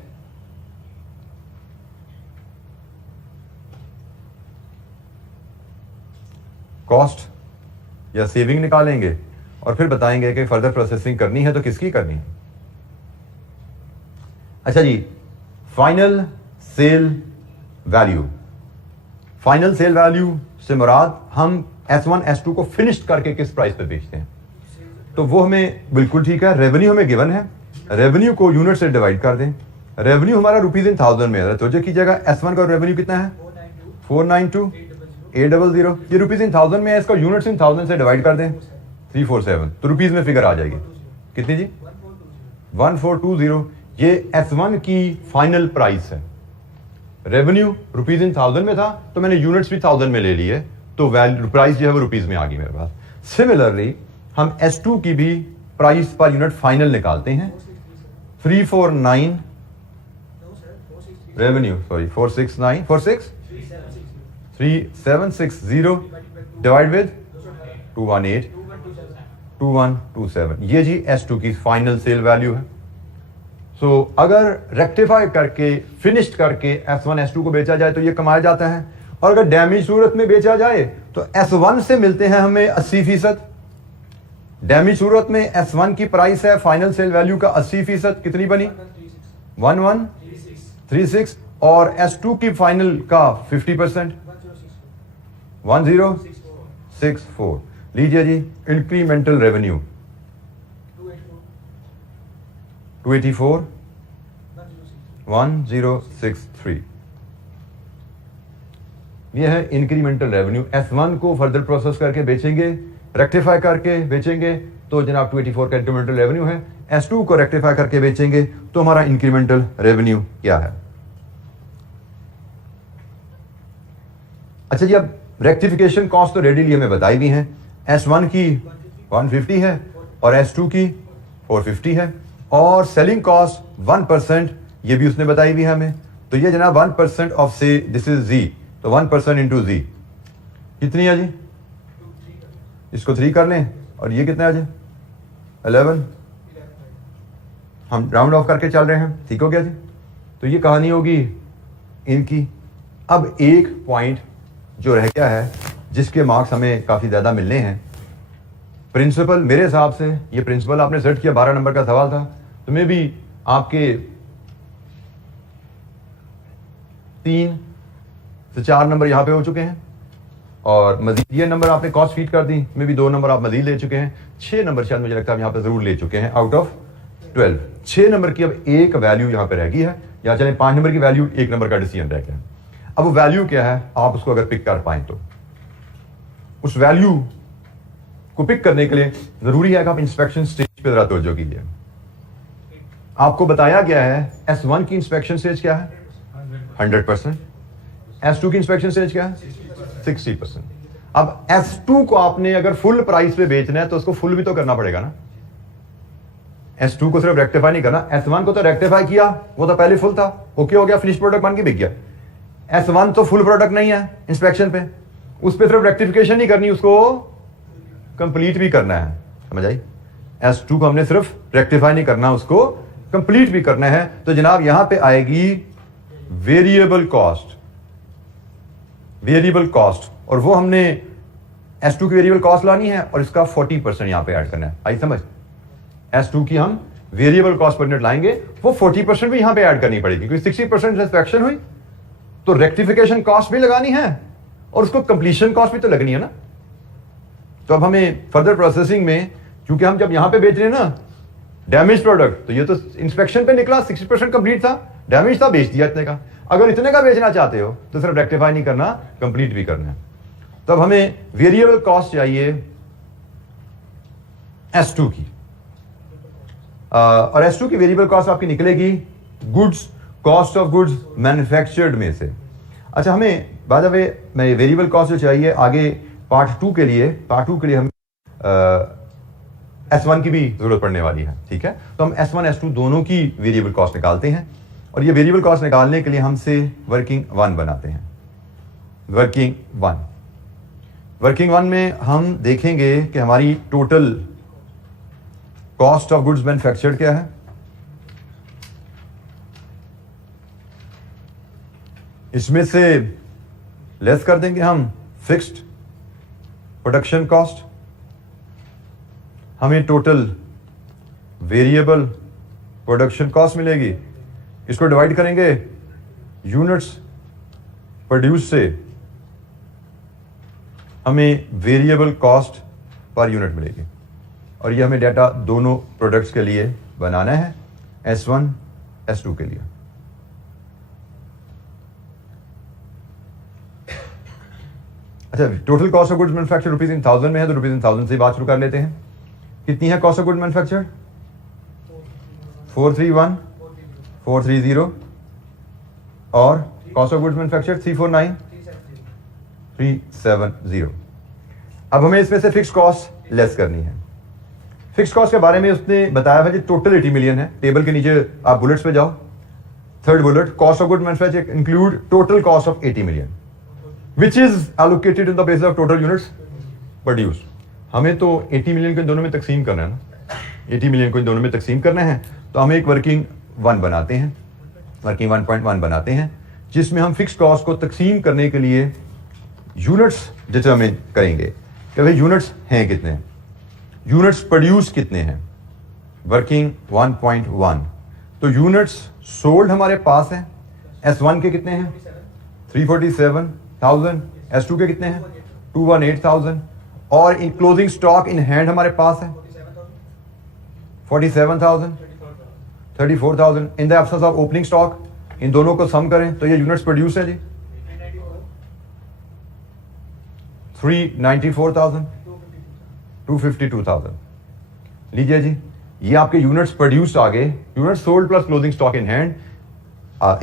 कॉस्ट या सेविंग निकालेंगे और फिर बताएंगे कि फर्दर प्रोसेसिंग करनी है तो किसकी करनी है. अच्छा जी. Final sale value. Final sale value से मुराद हम S1 S2 को फिनिश्ड करके किस प्राइस पे बेचते हैं. तो वो हमें बिल्कुल ठीक है. रेवेन्यू हमें गिवन है. रेवेन्यू को यूनिट से डिवाइड कर दें. रेवेन्यू हमारा रुपीज इन थाउजेंड में है. तो जो कीजिएगा S1 का रेवेन्यू कितना है 492,800. ये रुपीज इन थाउजेंड में है. इसका यूनिट्स इन थाउजेंड से डिवाइड कर दें 347. तो रुपीज में फिगर आ जाएगी कितनी जी 1420. ये S1 की फाइनल प्राइस है. रेवेन्यू रुपीज इन थाउजेंड में था तो मैंने यूनिट्स भी 1000 में ले लिए तो वैल्यू प्राइस जो है वो रुपीज में आ गई मेरे पास. सिमिलरली हम S2 की भी प्राइस पर यूनिट फाइनल निकालते हैं 349 रेवेन्यू, सॉरी 3760 डिवाइड विद 2127, ये जी S2 की फाइनल सेल वैल्यू है। सो अगर रेक्टिफाई करके फिनिश्ड करके S1 S2 को बेचा जाए तो ये कमाया जाता है, और अगर डैमेज सूरत में बेचा जाए तो S1 से मिलते हैं हमें 80%। डैमेज सूरत में S1 की प्राइस है फाइनल सेल वैल्यू का 80%, कितनी बनी 1136, और S2 की फाइनल का 50% 1064। लीजिए जी इंक्रीमेंटल रेवेन्यू 284 1063, ये है इंक्रीमेंटल रेवेन्यू। S1 को फर्दर प्रोसेस करके बेचेंगे, रेक्टिफाई करके बेचेंगे तो जनाब 284 का इंक्रीमेंटल रेवेन्यू है। S2 को रेक्टिफाई करके बेचेंगे तो हमारा इंक्रीमेंटल रेवेन्यू क्या है। अच्छा जी, अब रेक्टिफिकेशन कॉस्ट तो रेडीली हमें बताई भी हैं। S1 की 150 है और S2 की 450 है, और सेलिंग कॉस्ट 1%, ये भी उसने बताई भी है हमें। तो ये जनाब 1% ऑफ से दिस इज Z, तो 1% इंटू Z कितनी है जी, इसको 3 कर लें, और ये कितना है जी 11, हम राउंड ऑफ करके चल रहे हैं, ठीक हो गया जी। तो ये कहानी होगी इनकी। अब एक पॉइंट जो रह गया है जिसके मार्क्स हमें काफ़ी ज़्यादा मिलने हैं, प्रिंसिपल, मेरे हिसाब से ये प्रिंसिपल आपने सेट किया, 12 नंबर का सवाल था, तो मे भी आपके 3 से 4 नंबर यहाँ पे हो चुके हैं, और मजीद ये नंबर आपने कॉस्ट फीड कर दी, मे भी 2 नंबर आप मजीद ले चुके हैं। 6 नंबर शायद मुझे लगता है यहाँ पे ज़रूर ले चुके हैं आउट ऑफ 12। 6 नंबर की अब एक वैल्यू यहाँ पे रह गई है, या चले 5 नंबर की वैल्यू, 1 नंबर का डिसीजन रह गया है। अब वो वैल्यू क्या है, आप उसको अगर पिक कर पाए तो उस वैल्यू को पिक करने के लिए जरूरी है कि आप इंस्पेक्शन स्टेज पे जरा तवज्जो कीजिए। आपको बताया गया है S1 की इंस्पेक्शन स्टेज क्या है 100%, S2 की इंस्पेक्शन स्टेज क्या है 60%। अब S2 को आपने अगर फुल प्राइस पे बेचना है तो उसको फुल भी तो करना पड़ेगा ना। S2 को सिर्फ रेक्टिफाई नहीं करना, S1 को तो रेक्टिफाई किया, वो तो पहले फुल था, ओके हो गया, फिनिश प्रोडक्ट बन के बिक गया। S1 तो फुल प्रोडक्ट नहीं है इंस्पेक्शन पे, उस पर सिर्फ रेक्टिफिकेशन नहीं करनी, उसको कंप्लीट भी करना है, समझ आई। S2 को हमने सिर्फ रेक्टिफाई नहीं करना, उसको कंप्लीट भी करना है। तो जनाब यहां पे आएगी वेरिएबल कॉस्ट, वेरिएबल कॉस्ट, और वो हमने S2 की वेरिएबल कॉस्ट लानी है और इसका 40% यहां पे ऐड करना है। आई समझ, S2 की हम वेरिएबल कॉस्ट पर यूनिट लाएंगे, वो 40% भी यहां पे ऐड करनी पड़ेगी, क्योंकि 60% इंस्पेक्शन हुई तो रेक्टिफिकेशन कॉस्ट भी लगानी है और उसको कंप्लीशन कॉस्ट भी तो लगनी है ना। तो अब हमें फर्दर प्रोसेसिंग में, क्योंकि हम जब यहां पे बेच रहे हैं ना डैमेज प्रोडक्ट, तो ये तो इंस्पेक्शन पे निकला 60% कंप्लीट था, डैमेज था, बेच दिया इतने का। अगर इतने का बेचना चाहते हो तो सिर्फ रेक्टिफाई नहीं करना, कंप्लीट भी करना है। तो अब हमें वेरिएबल कॉस्ट चाहिए S2 की, और S2 की वेरिएबल कॉस्ट आपकी निकलेगी goods, cost of goods manufactured में से। अच्छा, हमें बाय द वे मैं वेरिएबल कॉस्ट जो चाहिए आगे पार्ट 2 के लिए हमें S1 की भी जरूरत पड़ने वाली है, ठीक है। तो हम S1 S2 दोनों की वेरिएबल कॉस्ट निकालते हैं, और ये वेरिएबल कॉस्ट निकालने के लिए हमसे वर्किंग 1 बनाते हैं। वर्किंग 1 में हम देखेंगे कि हमारी total cost of goods manufactured क्या है, इसमें से लेस कर देंगे हम फिक्स्ड प्रोडक्शन कॉस्ट, हमें टोटल वेरिएबल प्रोडक्शन कॉस्ट मिलेगी, इसको डिवाइड करेंगे यूनिट्स प्रोड्यूस से, हमें वेरिएबल कॉस्ट पर यूनिट मिलेगी। और ये हमें डाटा दोनों प्रोडक्ट्स के लिए बनाना है, S1 S2 के लिए। अच्छा, total cost of goods manufactured rupees in 1000 में है, तो रुपीज इन 1000 से बात शुरू कर लेते हैं। कितनी है कॉस्ट ऑफ गुड्स मैन्युफैक्चर्ड 431 430, और कॉस्ट ऑफ गुड्स मैन्युफैक्चर्ड 349 370। अब हमें इसमें से फिक्स कॉस्ट लेस करनी है। फिक्स कॉस्ट के बारे में उसने बताया है जी टोटल 80 मिलियन है। टेबल के नीचे आप बुलेट्स पे जाओ, Third bullet, cost of good manufactured include total cost of 80 million, which is allocated in the basis of total units produced. हमें तो 80 मिलियन को इन दोनों में तकसीम करना है ना, 80 मिलियन को इन दोनों में तकसीम करना है, तो हम एक वर्किंग 1 बनाते हैं, वर्किंग 1.1 बनाते हैं, जिसमें हम फिक्स कॉस्ट को तकसीम करने के लिए यूनिट्स डिटरमिन करेंगे कि भाई यूनिट्स हैं कितने, यूनिट्स प्रोड्यूस कितने हैं. वर्किंग 1.1, तो यूनिट्स सोल्ड हमारे पास हैं, S1 के कितने हैं 347,000, S2 के कितने हैं 218,000, और इन क्लोजिंग स्टॉक इन हैंड हमारे पास है 47,000, 34,000. इन the absence of opening stock in दोनों को सम करें तो ये यूनिट्स प्रोड्यूस है जी 394,000, 252,000. लीजिए जी, ये आपके यूनिट्स प्रोड्यूस्ड आ गए, units sold plus closing stock in hand.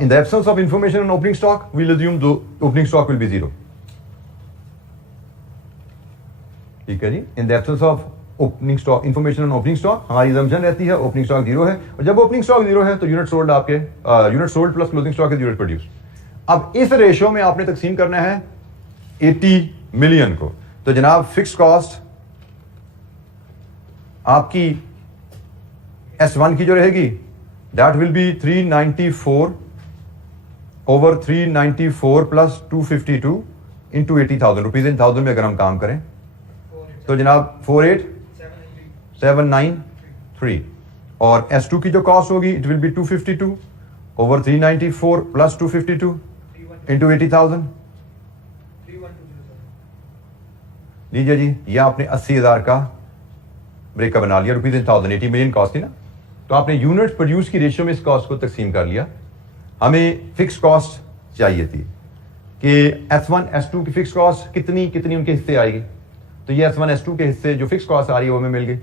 In the absence of information on opening stock we will assume opening stock will be 0. ठीक है जी, in the absence of opening stock information on opening stock हमारी assumption रहती है opening stock 0 है, और जब opening stock 0 है तो यूनिट सोल्ड आपके unit sold plus closing stock is unit produce. अब इस रेशियो में आपने तकसीम करना है 80 मिलियन को. तो जनाब फिक्स कॉस्ट आपकी S1 की जो रहेगी that will be 394 over 394 plus 252 into 80,000 rupees in thousand में अगर हम काम करें तो जनाब 48,793. और S2 की जो कॉस्ट होगी it will be 252 over 394 plus 252 into 80,000. लीजिए जी, ये आपने 80,000 का ब्रेकअप बना लिया rupees in thousand. 80 million cost थी ना, तो आपने यूनिट प्रोड्यूस की रेशियो में इस कॉस्ट को तकसीम कर लिया. हमें फिक्स कॉस्ट चाहिए थी कि S1 S2 की फिक्स कॉस्ट कितनी कितनी उनके हिस्से आएगी, तो ये S1 S2 के हिस्से जो फिक्स कॉस्ट आ रही है वो हमें मिल गई.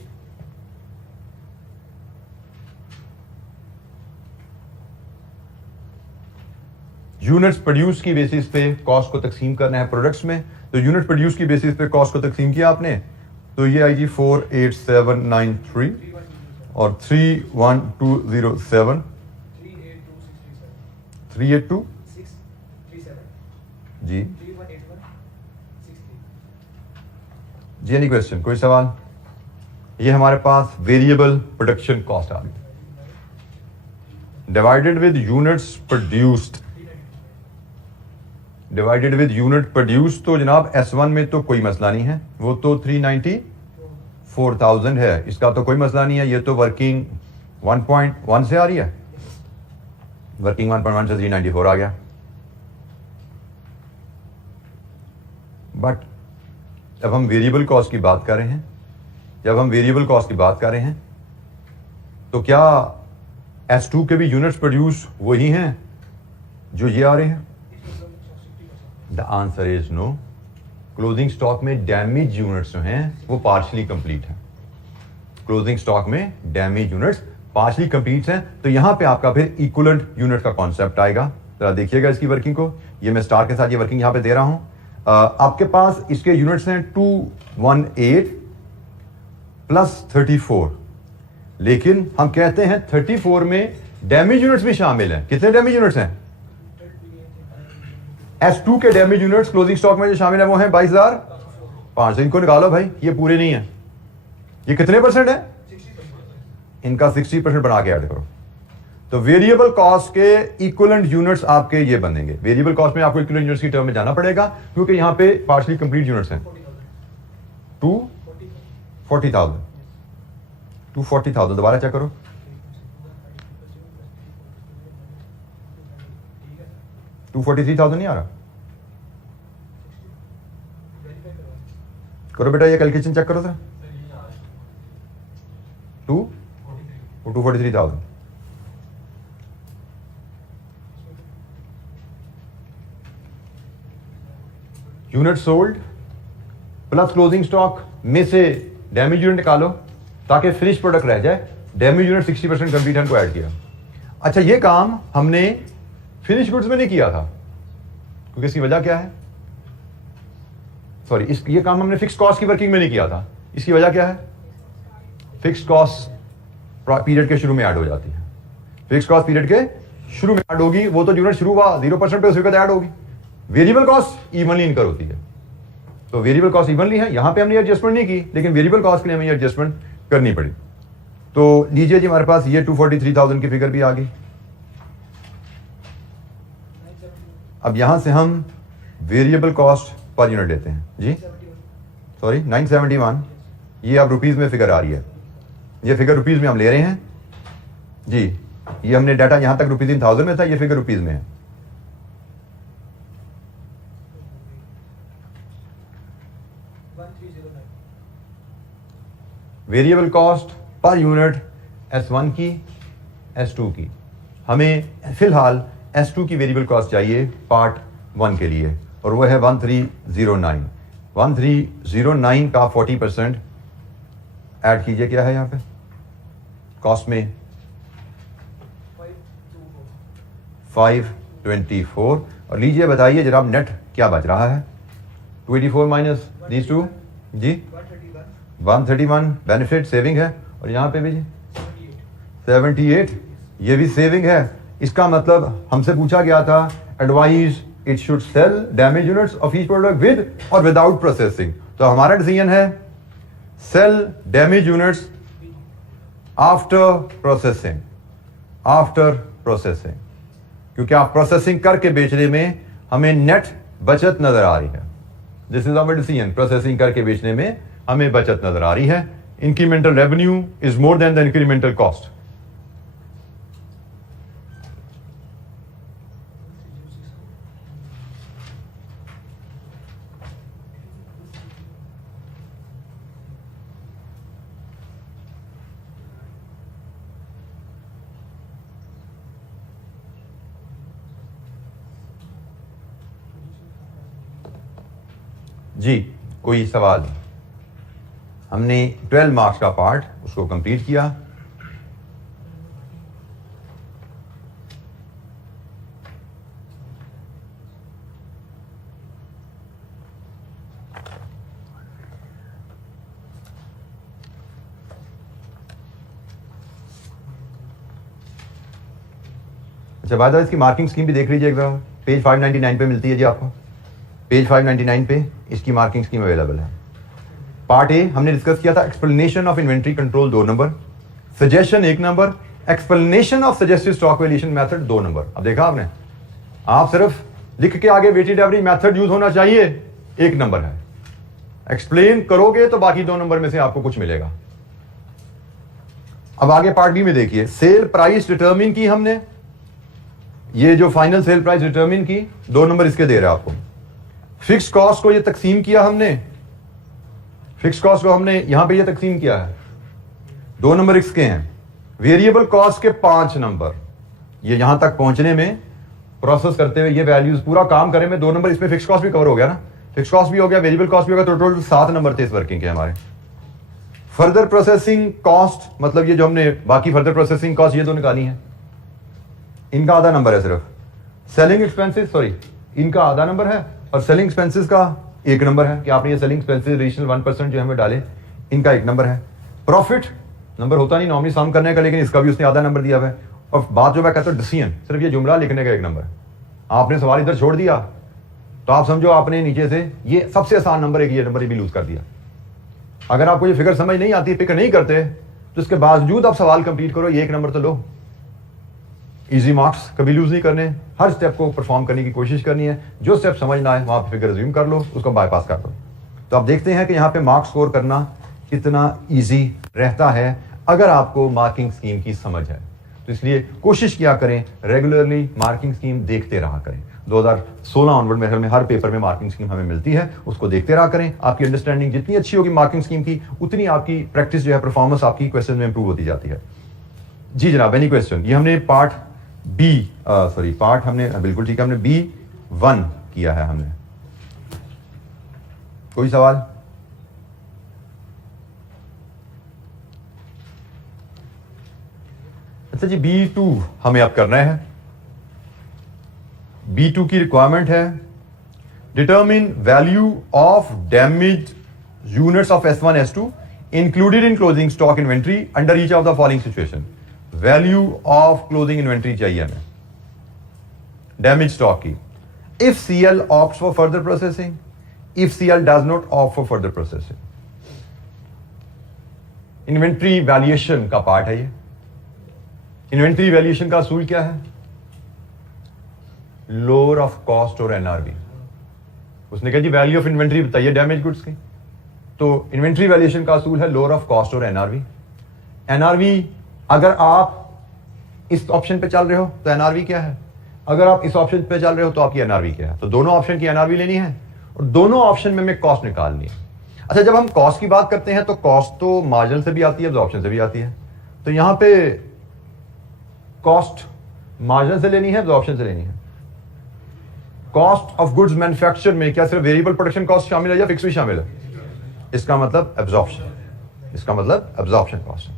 यूनिट्स प्रोड्यूस की बेसिस पे कॉस्ट को तकसीम करना है प्रोडक्ट्स में, तो यूनिट प्रोड्यूस की बेसिस पे कॉस्ट को तकसीम किया आपने, तो ये आएगी 48793 और 31207 382 जी जी. एनी क्वेश्चन, कोई सवाल? ये हमारे पास वेरिएबल प्रोडक्शन कॉस्ट आ गई divided with units produced, divided with unit produce. तो जनाब S1 में तो कोई मसला नहीं है, वो तो 394,000 है, इसका तो कोई मसला नहीं है. ये तो वर्किंग 1.1 से आ रही है, वर्किंग 1.1 से 394 आ गया. बट जब हम वेरिएबल कॉस्ट की बात कर रहे हैं, जब हम वेरिएबल कॉस्ट की बात कर रहे हैं तो क्या S2 के भी यूनिट्स प्रोड्यूस वही हैं जो ये आ रहे हैं? The answer is no. Closing stock में डैमेज यूनिट्स जो हैं वो पार्शली कंप्लीट है. क्लोजिंग स्टॉक में डैमेज यूनिट्स पार्शली कंप्लीट हैं, तो यहां पे आपका फिर इक्विवेलेंट यूनिट का कॉन्सेप्ट आएगा. जरा देखिएगा इसकी वर्किंग को, ये मैं स्टार के साथ ये वर्किंग यहां पे दे रहा हूं. आपके पास इसके यूनिट्स हैं 218 प्लस 34, लेकिन हम कहते हैं 34 में डैमेज यूनिट्स भी शामिल हैं. कितने डैमेज यूनिट्स हैं? S2 के डैमेज यूनिट्स क्लोजिंग स्टॉक में जो शामिल है वो हैं 22,500. इनको निकालो भाई, ये पूरे नहीं है. ये कितने परसेंट है? इनका 60% बना के ऐड करो. तो वेरिएबल कॉस्ट के इक्विवेलेंट यूनिट्स आपके ये बनेंगे. वेरिएबल कॉस्ट में आपको इक्विवेलेंट यूनिट्स की टर्म में जाना पड़ेगा क्योंकि यहां पे पार्शली कंप्लीट यूनिट्स हैं. 240,000, 240,000. दोबारा चेक करो, 243,000 नहीं आ रहा. करो बेटा, ये कैलकुलेशन चेक करो sir. 243,000. Unit sold plus closing stock में से डैमेज यूनिट निकालो ताकि फिनिश प्रोडक्ट रह जाए. डैमेज यूनिट 60% कंप्लीट को ऐड किया. अच्छा, ये काम हमने फिनिश गुड्स में नहीं किया था क्योंकि इसकी वजह क्या है? सॉरी, ये काम हमने फिक्स कॉस्ट की वर्किंग में नहीं किया था. इसकी वजह क्या है? फिक्स कॉस्ट पीरियड के शुरू में ऐड हो जाती है. फिक्स कॉस्ट पीरियड के शुरू में ऐड होगी, वो तो यूनिट शुरू हुआ 0% पे, उसी के ऐड होगी। वेरिएबल कॉस्ट इवनली इनकर होती है, तो वेरिएबल कॉस्ट इवनली है। यहां पे हमने एडजस्टमेंट नहीं की, लेकिन वेरिएबल कॉस्ट के लिए हमें एडजस्टमेंट करनी पड़ी। तो लीजिए जी, हमारे पास ये 243,000 की फिगर भी आ गई। अब यहां से हम वेरिएबल कॉस्ट पर यूनिट लेते हैं जी, सॉरी 971, ये अब रुपीज में फिगर आ रही है, ये फिगर रुपीज में हम ले रहे हैं जी। ये हमने डाटा यहां तक रुपीज इन 1000 में था, ये फिगर रुपीज में है। Variable cost per unit S1 की, S2 की। हमें फिलहाल S2 की वेरिएबल कॉस्ट चाहिए पार्ट 1 के लिए, और वो है 1309। 1309 का 40% ऐड कीजिए, क्या है यहाँ पे कॉस्ट में 524, और लीजिए बताइए जनाब नेट क्या बच रहा है। 284 माइनस दीज टू जी, 131 बेनिफिट सेविंग है, और यहाँ पे भी जी 78 ये भी सेविंग है। इसका मतलब हमसे पूछा गया था advise it should sell damage units of each product with और विदाउट प्रोसेसिंग, तो हमारा डिसीजन है sell damage units after processing, after processing, क्योंकि आप प्रोसेसिंग करके बेचने में हमें नेट बचत नजर आ रही है। This is our decision, processing करके बेचने में हमें बचत नजर आ रही है। Incremental revenue is more than the incremental cost. जी कोई सवाल? हमने 12 मार्क्स का पार्ट उसको कंप्लीट किया। अच्छा, बाद इसकी मार्किंग स्कीम भी देख लीजिए एक बार, पेज 599 पे मिलती है जी आपको। पेज 599 पे इसकी मार्किंग स्कीम अवेलेबल है। पार्ट ए हमने डिस्कस किया था, explanation of inventory control 2 number, suggestion 1 number, explanation of suggestive stock valuation method 2 number. अब देखा आपने, आप सिर्फ लिख के आगे वेटेड एवरेज मेथड यूज होना चाहिए, 1 नंबर है। एक्सप्लेन करोगे तो बाकी 2 नंबर में से आपको कुछ मिलेगा। अब आगे पार्ट बी में देखिए, सेल प्राइस डिटरमिन की हमने, ये जो फाइनल सेल प्राइस डिटरमिन की 2 नंबर इसके दे रहे हैं आपको। फिक्स कॉस्ट को ये तकसीम किया हमने, फिक्स कॉस्ट को हमने यहां पे ये तकसीम किया है, 2 नंबर इसके हैं। वेरिएबल कॉस्ट के 5 नंबर, ये यहां तक पहुंचने में प्रोसेस करते हुए ये वैल्यूज पूरा काम करें में 2 नंबर, इसमें फिक्स कॉस्ट भी कवर हो गया ना, फिक्स कॉस्ट भी हो गया, वेरिएबल कॉस्ट भी हो गया, तो टोटल 7 नंबर थे इस वर्किंग के हमारे। फर्दर प्रोसेसिंग कॉस्ट, मतलब ये जो हमने बाकी फर्दर प्रोसेसिंग कॉस्ट ये तो निकाली है, इनका आधा नंबर है सिर्फ। सेलिंग एक्सपेंसेस, सॉरी इनका आधा नंबर है, और सेलिंग एक्सपेंसेस का 1 नंबर है कि आपने ये सेलिंग एक्सपेंसेस एडिशनल 1% जो हमें डाले, इनका 1 नंबर है। प्रॉफिट नंबर होता नहीं नॉर्मली सम करने का, लेकिन इसका भी उसने आधा नंबर दिया है। और बात जो मैं कहता हूँ डिसीजन, सिर्फ ये जुमला लिखने का 1 नंबर है। आपने सवाल इधर छोड़ दिया तो आप समझो आपने नीचे से ये सबसे आसान नंबर एक ये नंबर भी लूज कर दिया। अगर आपको ये फिगर समझ नहीं आती, पिक नहीं करते, तो इसके बावजूद आप सवाल कंप्लीट करो, ये 1 नंबर तो लो। इजी मार्क्स कभी लूज नहीं करने, हर स्टेप को परफॉर्म करने की कोशिश करनी है। जो स्टेप समझ ना आए वहां पे फिगर रिज्यूम कर लो, उसको बाईपास कर दो। तो आप देखते हैं कि यहाँ पे मार्क्स स्कोर करना कितना इजी रहता है अगर आपको मार्किंग स्कीम की समझ है। तो इसलिए कोशिश किया करें रेगुलरली मार्किंग स्कीम देखते रहा करें। 2016 ऑनवर्ड मेरे ख्याल में हर पेपर में मार्किंग स्कीम हमें मिलती है, उसको देखते रहा करें। आपकी अंडरस्टैंडिंग जितनी अच्छी होगी मार्किंग स्कीम की, उतनी आपकी प्रैक्टिस जो है, परफॉर्मेंस आपकी क्वेश्चन में इंप्रूव होती जाती है। जी जनाब, एनी क्वेश्चन? ये हमने पार्ट बी, सॉरी पार्ट हमने बिल्कुल ठीक है, हमने B1 किया है हमने। कोई सवाल? अच्छा जी, B2 हमें अब करना है। B2 की रिक्वायरमेंट है, determine value of damage units of S1 S2 included in closing stock inventory under each of the following situation. Value of closing inventory चाहिए हमें। डैमेज स्टॉक की। If CL opts for further processing, if CL does not opt for further processing. Inventory valuation का part है ये। Inventory valuation का असूल क्या है? लोअर ऑफ कॉस्ट और एनआरवी। उसने कहा जी वैल्यू ऑफ इन्वेंट्री बताइए डैमेज गुड्स की, तो इन्वेंट्री वैल्यूएशन का असूल है लोअर ऑफ कॉस्ट और एनआरवी। एनआरवी, अगर आप इस ऑप्शन पे चल रहे हो तो एनआरवी क्या है, अगर आप इस ऑप्शन पे चल रहे हो तो आपकी एनआरवी क्या है। तो दोनों ऑप्शन की एनआरवी लेनी है और दोनों ऑप्शन में हमें कॉस्ट निकालनी है। अच्छा, जब हम कॉस्ट की बात करते हैं तो कॉस्ट तो मार्जिन से भी आती है, एब्जॉर्प्शन से भी आती है। तो यहां पे कॉस्ट मार्जिन से लेनी है, एब्जॉर्प्शन से लेनी है। कॉस्ट ऑफ गुड्स मैन्युफैक्चर में क्या सिर्फ वेरिएबल प्रोडक्शन कॉस्ट शामिल है या फिक्स भी शामिल है? इसका मतलब एब्जॉर्प्शन, इसका मतलब एब्जॉर्प्शन कॉस्ट है।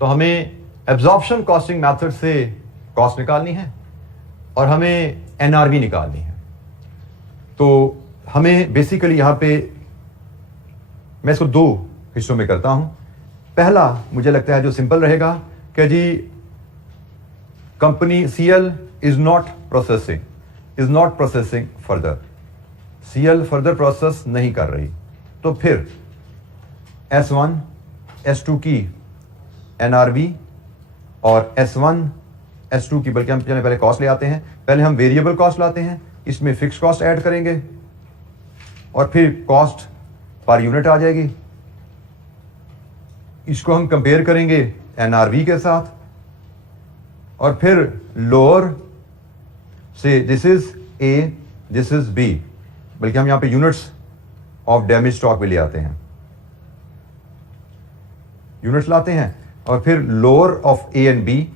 तो हमें एब्जॉर्प्शन कॉस्टिंग मेथड से कॉस्ट निकालनी है और हमें एनआरवी निकालनी है। तो हमें बेसिकली यहां पे मैं इसको दो हिस्सों में करता हूं। पहला मुझे लगता है जो सिंपल रहेगा कि जी company CL is not processing further, CL further process नहीं कर रही। तो फिर S1 S2 की एनआरवी और S1 S2 की, बल्कि हम पहले कॉस्ट ले आते हैं, पहले हम वेरिएबल कॉस्ट लाते हैं, इसमें फिक्स कॉस्ट ऐड करेंगे और फिर कॉस्ट पर यूनिट आ जाएगी। इसको हम कंपेयर करेंगे एनआरवी के साथ और फिर लोअर से this is A, this is B, बल्कि हम यहां पे यूनिट्स ऑफ डैमेज स्टॉक भी ले आते हैं, यूनिट्स लाते हैं और फिर lower of A and B,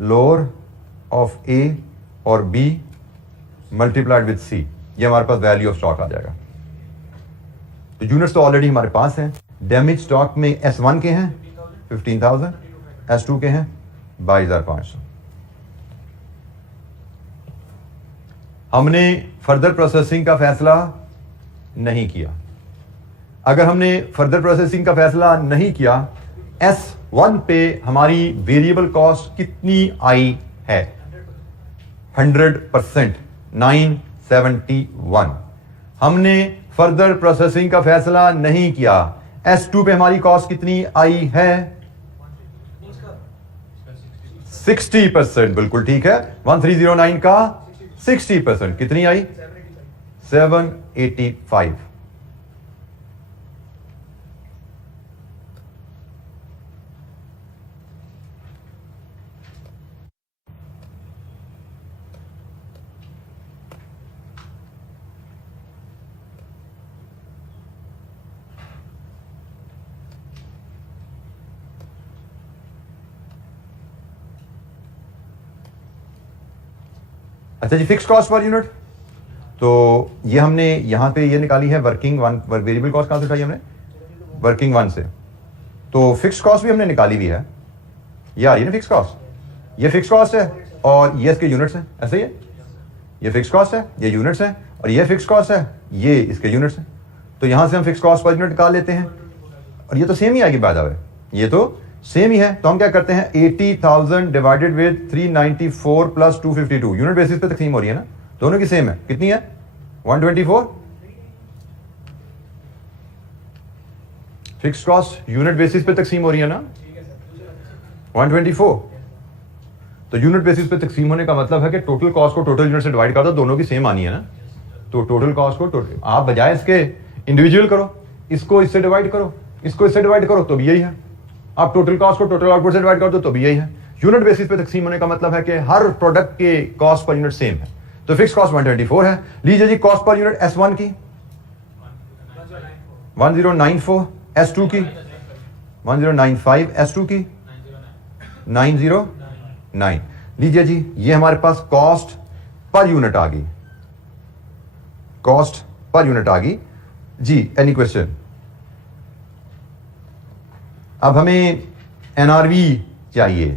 lower of A और बी मल्टीप्लाइड विद सी, ये हमारे पास वैल्यू ऑफ स्टॉक आ जाएगा। तो यूनिट्स तो ऑलरेडी हमारे पास हैं। डैमेज स्टॉक में S1 के हैं 15,000, S2 के हैं 22,500। हमने फर्दर प्रोसेसिंग का फैसला नहीं किया। अगर हमने फर्दर प्रोसेसिंग का फैसला नहीं किया, S1 पे हमारी वेरिएबल कॉस्ट कितनी आई है? 100%, 971। हमने फर्दर प्रोसेसिंग का फैसला नहीं किया, S2 पे हमारी कॉस्ट कितनी आई है? 60%, बिल्कुल ठीक है। 1309 का 60% कितनी आई? 785। अच्छा जी, फिक्स कॉस्ट पर यूनिट, तो ये हमने यहां पे ये निकाली है वर्किंग वन। वेरिएबल कॉस्ट कहां से उठाई हमने? वर्किंग वन से। तो फिक्स कॉस्ट भी हमने निकाली हुई है, ये आ रही है ना फिक्स कॉस्ट, ये फिक्स कॉस्ट है और ये इसके यूनिट्स हैं, ऐसे ही है। ये फिक्स कॉस्ट है, ये यूनिट्स हैं, और ये फिक्स कॉस्ट है, ये इसके यूनिट्स हैं। तो यहां से हम फिक्स कॉस्ट पर यूनिट निकाल लेते हैं और ये तो सेम ही आएगी बाय द वे, ये तो सेम ही है। तो हम क्या करते हैं, 80,000 divided with 394 plus 252, unit basis पे तकसीम हो रही है ना, दोनों की सेम है। कितनी है? 124। फिक्स कॉस्ट यूनिट बेसिस पे तकसीम हो रही है ना, 124। तो यूनिट बेसिस पे तकसीम होने का मतलब है कि टोटल कॉस्ट को टोटल यूनिट से डिवाइड कर दो, दोनों की सेम आनी है ना। तो टोटल कॉस्ट को टोटल, आप बजाय इसके इंडिविजुअल करो, इसको इससे डिवाइड करो, इसको इससे डिवाइड करो, तो भी यही है। आप टोटल कॉस्ट को टोटल आउटपुट से डिवाइड कर दो, तो भी यही है। यूनिट बेसिस पे तकसीम होने का मतलब है कि हर प्रोडक्ट के कॉस्ट पर यूनिट सेम है। तो फिक्स कॉस्ट 124 है। लीजिए जी कॉस्ट पर यूनिट S1 की 1094, S2 की 1095, S2 की 909। लीजिए जी, ये हमारे पास कॉस्ट पर यूनिट आ गई, कॉस्ट पर यूनिट आ गई जी। Any question? अब हमें एनआरवी चाहिए।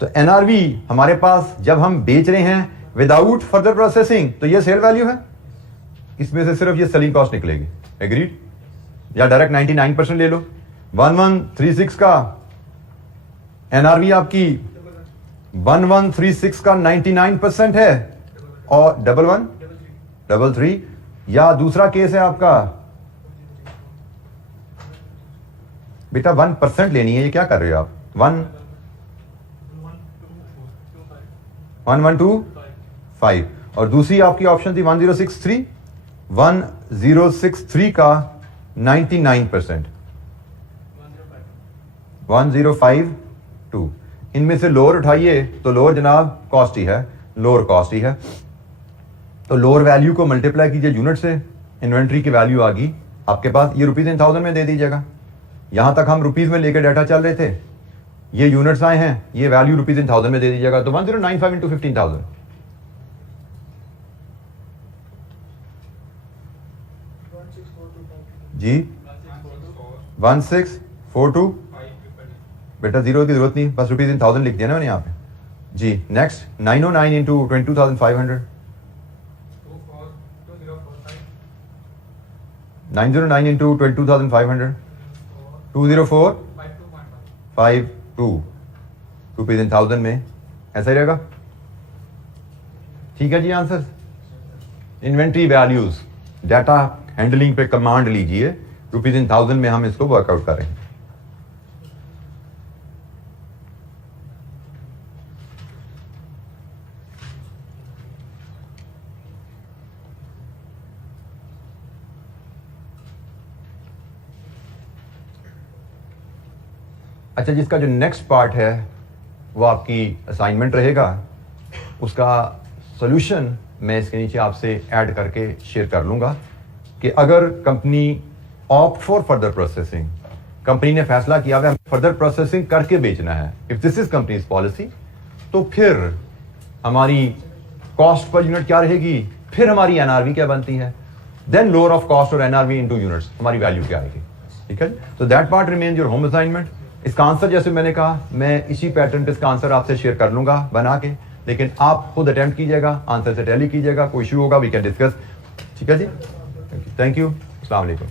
तो एनआरवी हमारे पास जब हम बेच रहे हैं विदाउट फर्दर प्रोसेसिंग, तो ये सेल वैल्यू है, इसमें से सिर्फ ये सेलिंग कॉस्ट निकलेगी। एग्रीड? या डायरेक्ट 99% ले लो। 1136 का एनआरवी आपकी 1136 का 99% है और 1113 या दूसरा केस है आपका बेटा 1% लेनी है, ये क्या कर रहे हो आप? 1125 और दूसरी आपकी ऑप्शन थी 1063 का 99% 1052। इनमें से लोअर उठाइए तो लोअर जनाब कॉस्ट ही है, लोअर कॉस्ट ही है। तो लोअर वैल्यू को मल्टीप्लाई कीजिए यूनिट से, इन्वेंट्री की वैल्यू आ गई आपके पास, ये रुपीज इन थाउजेंड में दे दीजिएगा। यहां तक हम रुपीज में लेकर डाटा चल रहे थे, ये यूनिट्स आए हैं, ये वैल्यू रुपीज इन थाउजेंड में दे दीजिएगा। तो 1095 इंटू 15,000 जी 1642 बेटा जीरो की जरूरत नहीं, बस रुपीज इन थाउजेंड लिख दिया ना मैंने यहाँ पे जी। Next 909 into 22,500 909 into 22,500 20452 rupees in thousand में, ऐसा ही रहेगा। ठीक है जी answer. Inventory values data handling पे कमांड लीजिए, रुपीज इन थाउजेंड में हम इसको वर्कआउट करें। अच्छा, जिसका जो नेक्स्ट पार्ट है वो आपकी असाइनमेंट रहेगा, उसका सॉल्यूशन मैं इसके नीचे आपसे ऐड करके शेयर कर लूँगा कि अगर company opt for further processing, company ने फैसला किया है फर्दर प्रोसेसिंग करके बेचना है, if this is companies policy, तो फिर हमारी कॉस्ट पर यूनिट क्या रहेगी, फिर हमारी एनआरवी क्या बनती है, देन लोअर ऑफ कॉस्ट और एनआरवी इनटू यूनिट्स हमारी वैल्यू क्या आएगी। ठीक है, तो that part remains your home assignment. इसका आंसर जैसे मैंने कहा, मैं इसी पैटर्न पे इसका आंसर आपसे शेयर कर लूंगा बना के, लेकिन आप खुद अटेम्प्ट कीजिएगा, आंसर से टैली कीजिएगा, कोई इशू होगा वी कैन डिस्कस। ठीक है जी, थैंक यू, अस्सलाम वालेकुम।